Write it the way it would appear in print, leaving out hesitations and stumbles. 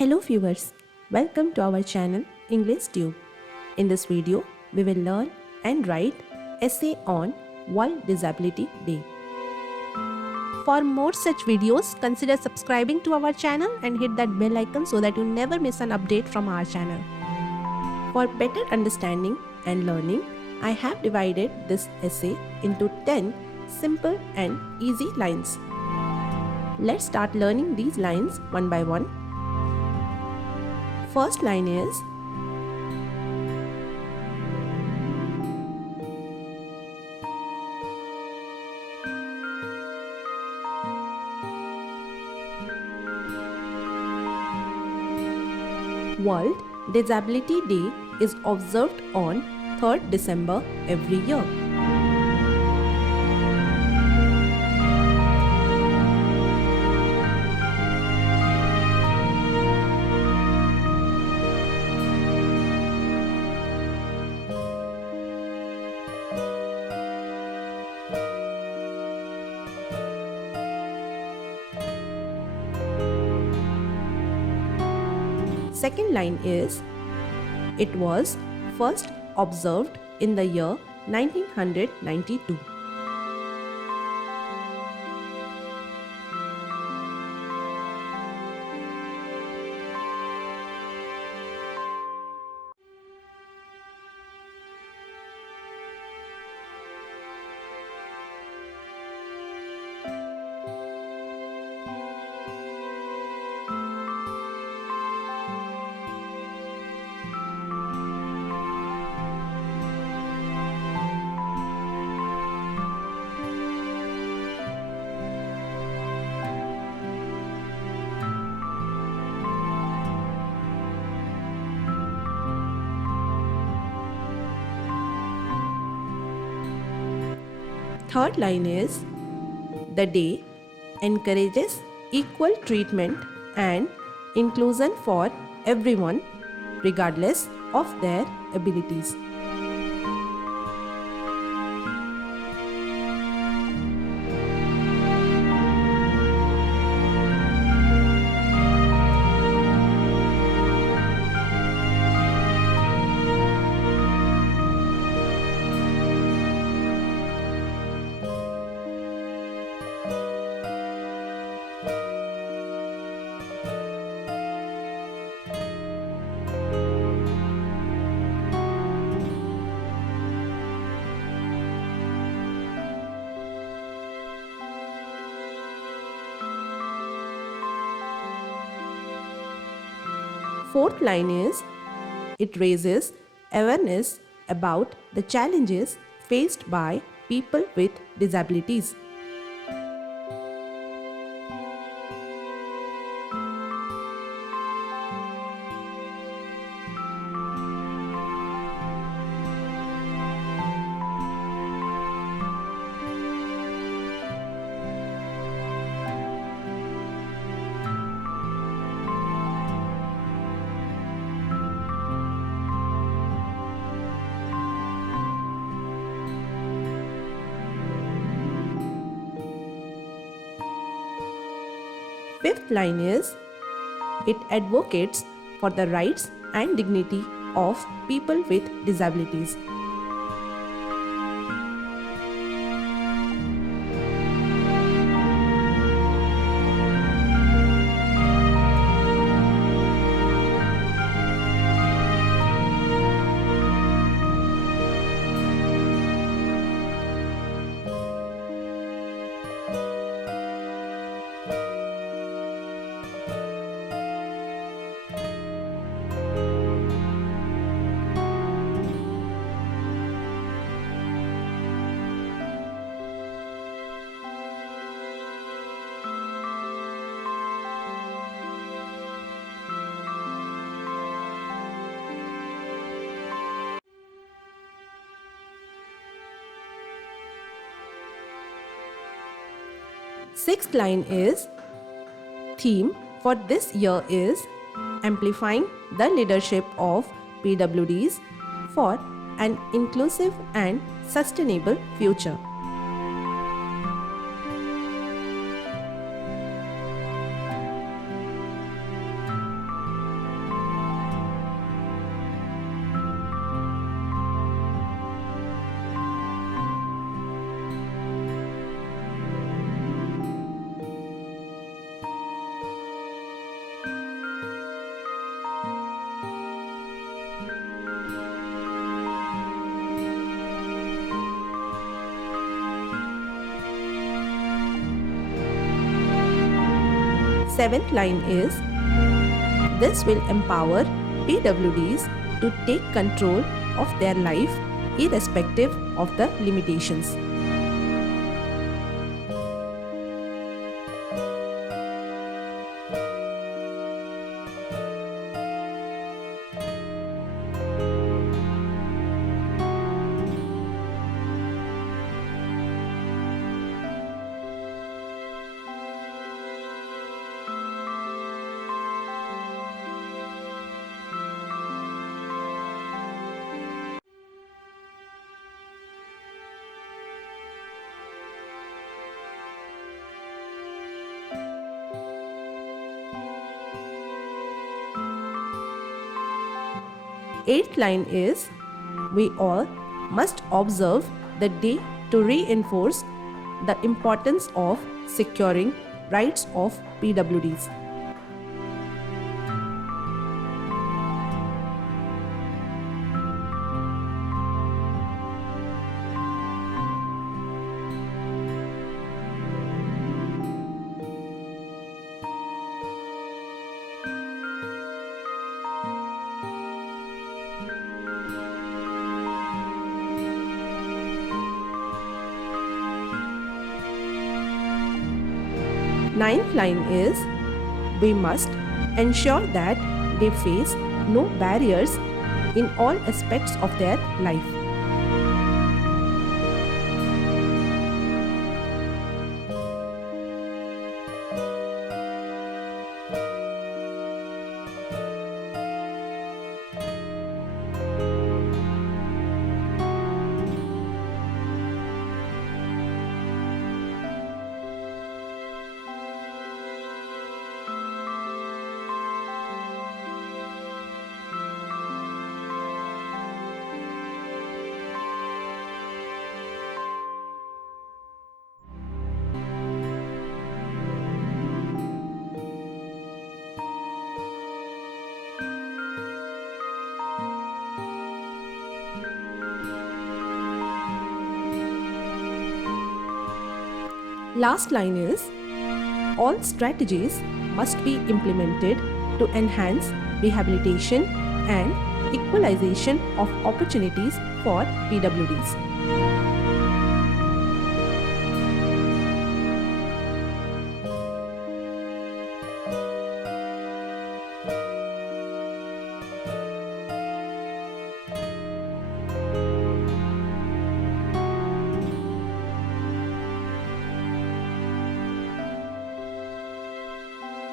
Hello viewers, welcome to our channel English Tube. In this video, we will learn and write essay on World Disability Day. For more such videos, consider subscribing to our channel and hit that bell icon so that you never miss an update from our channel. For better understanding and learning, I have divided this essay into 10 simple and easy lines. Let's start learning these lines one by one. First line is World Disability Day is observed on 3rd December every year. Second line is, it was first observed in the year 1992. Third line is, the day encourages equal treatment and inclusion for everyone regardless of their abilities. Fourth line is, it raises awareness about the challenges faced by people with disabilities. Fifth line is, it advocates for the rights and dignity of people with disabilities. Sixth line is, theme for this year is amplifying the leadership of PWDs for an inclusive and sustainable future. Seventh line is, this will empower PWDs to take control of their life irrespective of the limitations. Eighth line is, we all must observe the day to reinforce the importance of securing rights of PWDs. Ninth line is, we must ensure that they face no barriers in all aspects of their life. Last line is, all strategies must be implemented to enhance rehabilitation and equalization of opportunities for PWDs.